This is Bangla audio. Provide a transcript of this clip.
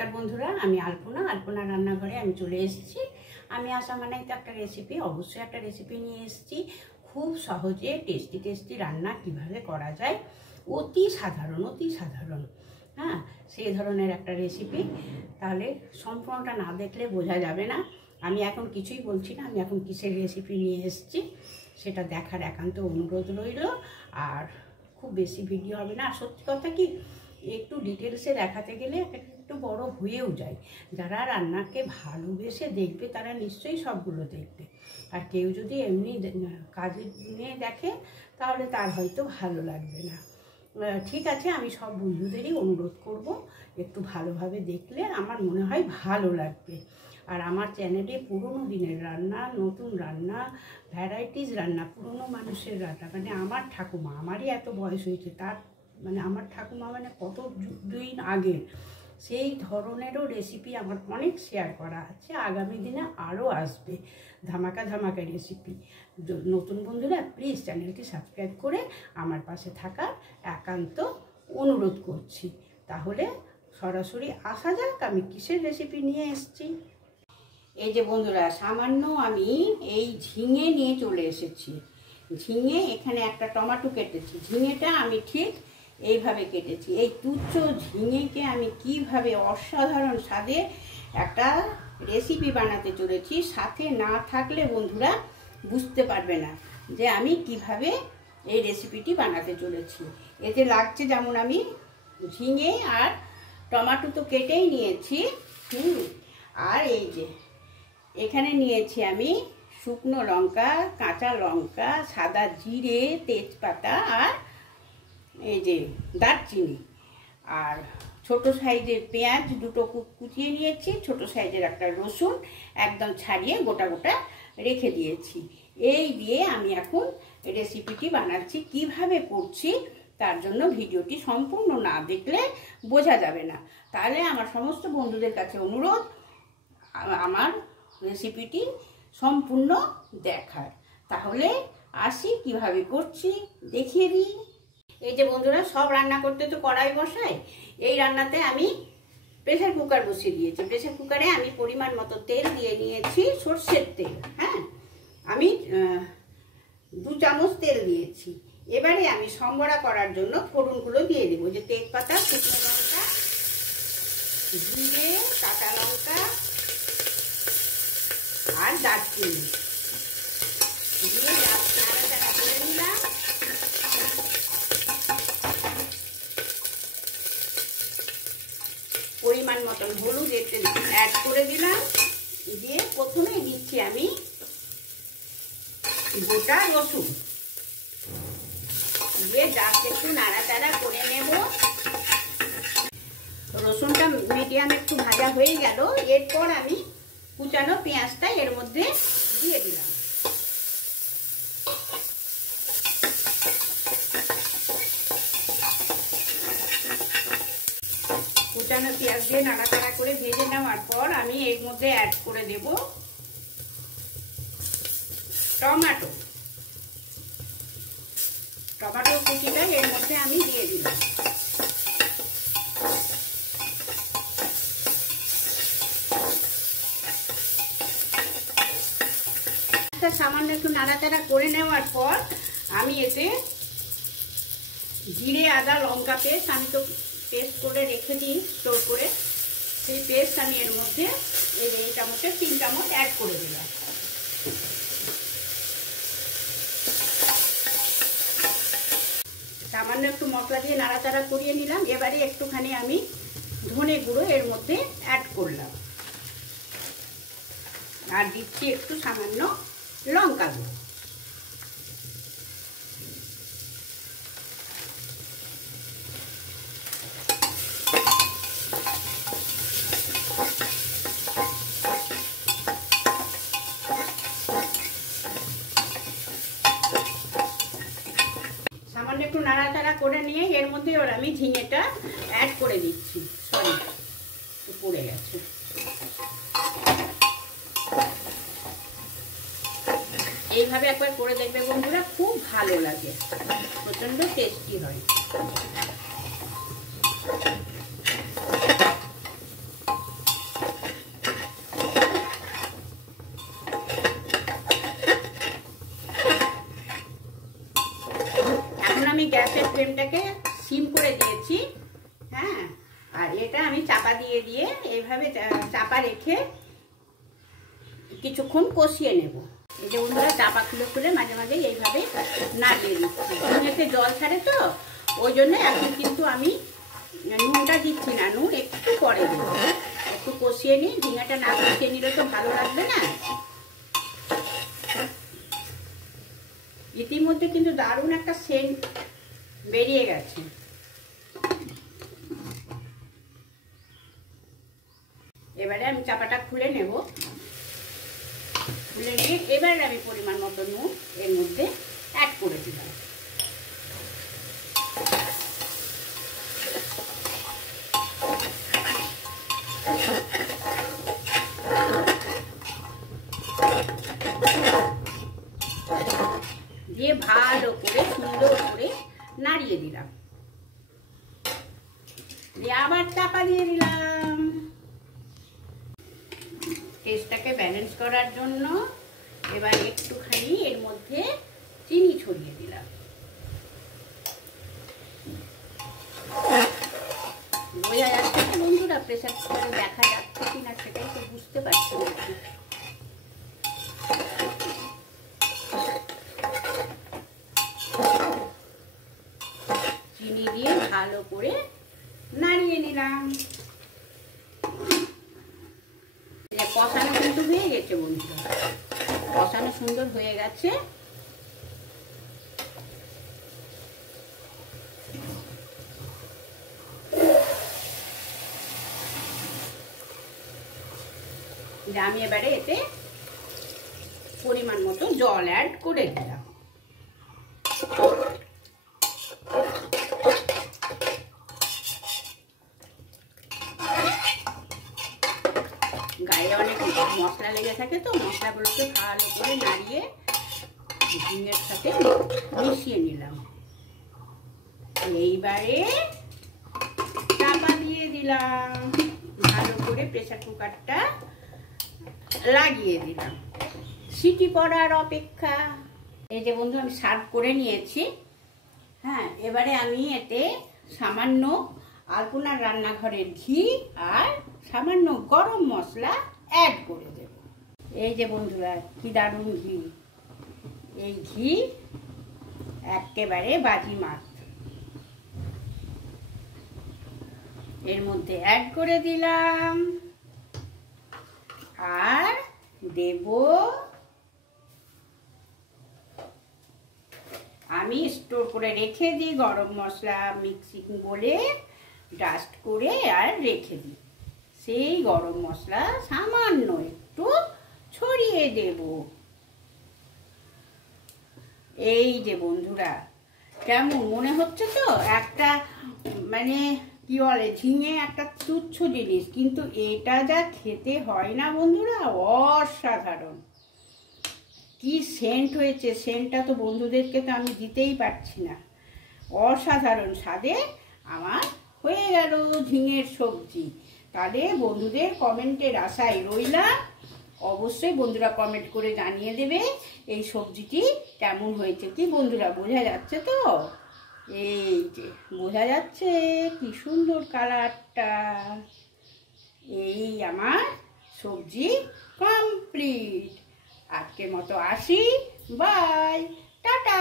নমস্কার বন্ধুরা, আমি আলপনা রান্নাঘরে আমি চলে এসেছি। আমি আসা মানে তো একটা রেসিপি, অবশ্যই একটা রেসিপি নিয়ে এসেছি। খুব সহজে টেস্টি রান্না কিভাবে করা যায়, অতি সাধারণ, হ্যাঁ, সেই ধরনের একটা রেসিপি। তাহলে সম্পূর্ণটা না দেখলে বোঝা যাবে না। আমি এখন কিছুই বলছি না, আমি এখন কিসের রেসিপি নিয়ে এসেছি সেটা দেখার একান্ত অনুরোধ রইল। আর খুব বেশি ভিডিও হবে না। আর সত্যি কথা কি, একটু ডিটেলসে দেখাতে গেলে একটু বড় হয়েও যায়। যারা রান্নাকে ভালোবেসে দেখবে তারা নিশ্চয়ই সবগুলো দেখবে। আর কেউ যদি এমনি কাজে নিয়ে দেখে তাহলে তার হয়তো ভালো লাগবে না। ঠিক আছে, আমি সব বন্ধুদেরই অনুরোধ করব, একটু ভালোভাবে দেখলে আমার মনে হয় ভালো লাগবে। আর আমার চ্যানেলে পুরনো দিনের রান্না, নতুন রান্না, ভ্যারাইটিস রান্না, পুরনো মানুষের রান্না, মানে আমার ঠাকুমা, আমারই এত বয়স হয়েছে, তার মানে আমার ঠাকুমা মানে কত দিন আগের সেই ধরনেরও রেসিপি আমার অনেক শেয়ার করা আছে। আগামী দিনে আরও আসবে ধামাকা রেসিপি। নতুন বন্ধুরা প্লিজ চ্যানেলটি সাবস্ক্রাইব করে আমার পাশে থাকার একান্ত অনুরোধ করছি। তাহলে সরাসরি আসা যাক, আমি কিসের রেসিপি নিয়ে এসেছি। এই যে বন্ধুরা, সামান্য আমি এই ঝিঙে নিয়ে চলে এসেছি। ঝিঙে, এখানে একটা টমেটো কেটেছি। ঝিঙেটা আমি ঠিক এইভাবে কেটেছি। এই তুচ্ছ ঝিঙেকে আমি কিভাবে অসাধারণ স্বাদে একটা রেসিপি বানাতে চলেছি, সাথে না থাকলে বন্ধুরা বুঝতে পারবে না যে আমি কিভাবে এই রেসিপিটি বানাতে চলেছি। এতে লাগছে যেমন আমি ঝিঙে আর টমেটো তো কেটেই নিয়েছি, আর এই যে এখানে নিয়েছি আমি শুকনো লঙ্কা, কাঁচা লঙ্কা, সাদা জিরে, তেজপাতা, আর এই যে দারচিনি, আর ছোট সাইজের পেঁয়াজ দুটো কুচিয়ে নিয়েছি, ছোট সাইজের একটা রসুন একদম ছাড়িয়ে গোটা রেখে দিয়েছি। এই দিয়ে আমি এখন রেসিপিটি বানাচ্ছি। কিভাবে করছি তার জন্য ভিডিওটি সম্পূর্ণ না দেখলে বোঝা যাবে না। তাহলে আমার সমস্ত বন্ধুদের কাছে অনুরোধ, আমার রেসিপিটি সম্পূর্ণ দেখার। তাহলে আসি কিভাবে করছি দেখিয়ে দিই। এই যে বন্ধুরা, সব রান্না করতে তো কড়াই বসাই, এই রান্নাতে আমি প্রেসার কুকার বসিয়ে দিয়েছি। প্রেসার কুকারে আমি পরিমাণ মতো তেল দিয়ে নিয়েছি, সর্ষের তেল। হ্যাঁ, আমি 2 চামচ তেল দিয়েছি। এবারে আমি সম্বরা করার জন্য ফোড়নগুলো দিয়ে দেবো। যে তেজপাতা, শুকনো লঙ্কা, জিরে, কাঁচা লঙ্কা আর দারচিনি দিয়ে নাড়াচাড়া করে নিলাম। পরিমাণ মতন হলুদ অ্যাড করে দিলাম। দিয়ে প্রথমে দিচ্ছি আমি গোটা রসুন, দিয়ে জাস্ট একটু নাড়াচাড়া করে নেব। রসুনটা মিডিয়াম একটু ভাজা হয়ে গেল। এরপর আমি কুচানো পেঁয়াজটা এর মধ্যে দিয়ে দিলাম। কুচানো পেঁয়াজ দিয়ে নাড়াচাড়া করে ভেজে নেওয়ার পর আমি এর মধ্যে অ্যাড করে দেব টমেটো কুচিটা এর মধ্যে আমি দিয়ে দিলাম। সামান্য একটু নাড়াচাড়া করে নেওয়ার পর আমি এতে জিরে, আদা, লঙ্কা পেস্ট, আমি তো পেস্ট করে রেখে দিই স্টোর করে, সেই পেস্ট আমি এর মধ্যে এই চামচে 3 চামচ অ্যাড করে দিলাম। সামান্য একটু মশলা দিয়ে নাড়াচাড়া করিয়ে নিলাম। এবারে একটুখানি আমি ধনে গুঁড়ো এর মধ্যে অ্যাড করলাম, আর দিচ্ছি একটু সামান্য লঙ্কা গুঁড়ো। সামান্য একটু নাড়াচাড়া করে নিয়ে এর মধ্যে এবার আমি ঝিঙেটা অ্যাড করে দিচ্ছি। সরি, পড়ে গেছে। এইভাবে একবার করে দেখবে বন্ধুরা, খুব ভালো লাগে, প্রচন্ড টেস্টি হয়। গ্যাসের ফ্লেমটাকে সিম করে দিয়েছি। হ্যাঁ, আর এটা আমি চাপা দিয়ে দিয়ে এইভাবে চাপা রেখে কিছুক্ষণ কষিয়ে নেব। এই যে বন্ধুরা চাপা খুলে মাঝে মাঝে এইভাবে নাড়িয়ে দিচ্ছি। ঝিঙেতে জল ছাড়ে তো, ওই জন্য এখন কিন্তু আমি নুনটা দিচ্ছি না, নুন একটু পরে দেবো। একটু কষিয়ে নিই, ঝিঙেটা না কষিয়ে নিলে তো ভালো লাগবে না। ইতিমধ্যে কিন্তু দারুণ একটা সেন্ট বেরিয়ে গেছে। এবারে আমি চাপাটা খুলে নেব। খুলে নিয়ে এবারে আমি পরিমাণ মতো নুন এর মধ্যে অ্যাড করে দিলাম। দিয়ে ভালো করে সুন্দর করে নাড়িয়ে দিলাম। দিয়ে আবার চাপা দিয়ে দিলাম। টেস্টটাকে ব্যালেন্স করার জন্য এবার একটুখানি এর মধ্যে চিনি ছড়িয়ে দিলাম। বোঝা যাচ্ছে না বন্ধুরা? প্রেসার কুকারে দেখা যাচ্ছে কিনা সেটাই তো বুঝতে পারছি না। চিনি দিয়ে ভালো করে নাড়িয়ে নিলাম। কষানো কিন্তু হয়ে গেছে বন্ধুরা, কষানো সুন্দর হয়ে গেছে। আমি এবারে এতে পরিমাণ মতো জল অ্যাড করে দিলাম। গায়ে অনেক মশলা লেগে থাকে তো, মশলাগুলোকে ভালো করে নাড়িয়ে ঝিঙের সাথে মিশিয়ে নিলাম। এইবারে চাপা দিয়ে দিলাম, ভালো করে প্রেসার কুকারটা লাগিয়ে দিলাম। সিটি পড়ার অপেক্ষা। এই যে বন্ধু আমি সার্ভ করে নিয়েছি। হ্যাঁ, এবারে আমি এতে সামান্য আলপনার রান্নাঘরের ঘি আর সামান্য গরম মশলা অ্যাড করে দেব। এই যে বন্ধুরা কি দারুণ ঘি, এই ঘি একেবারে বাজিমাত এর মধ্যে অ্যাড করে দিলাম। আর দেব আমি স্টোর করে রেখে দিই গরম মশলা মিক্সিং বলে ডাস্ট করে আর রেখে দিই। সেই গরম মশলা সামান্য একটু ছড়িয়ে দেব। এই যে বন্ধুরা কেমন মনে হচ্ছে তো, একটা মানে কি বলে ঝিঙে একটা তুচ্ছ জিনিস, কিন্তু এটা যা খেতে হয় না বন্ধুরা, অসাধারণ। কি সেন্ট হয়েছে, সেন্টটা তো বন্ধুদেরকে তো আমি দিতেই পারছি না। অসাধারণ স্বাদে আমার হয়ে গেল ঝিঙের সবজি। তাহলে বন্ধুদের কমেন্টের আশায় রইলাম। অবশ্যই বন্ধুরা কমেন্ট করে জানিয়ে দেবে এই সবজিটি কেমন হয়েছে। কি বন্ধুরা বোঝা যাচ্ছে তো? এই যে বোঝা যাচ্ছে কি সুন্দর কালারটা। এই আমার সবজি কমপ্লিট। আজকের মতো আসি, বাই, টাটা।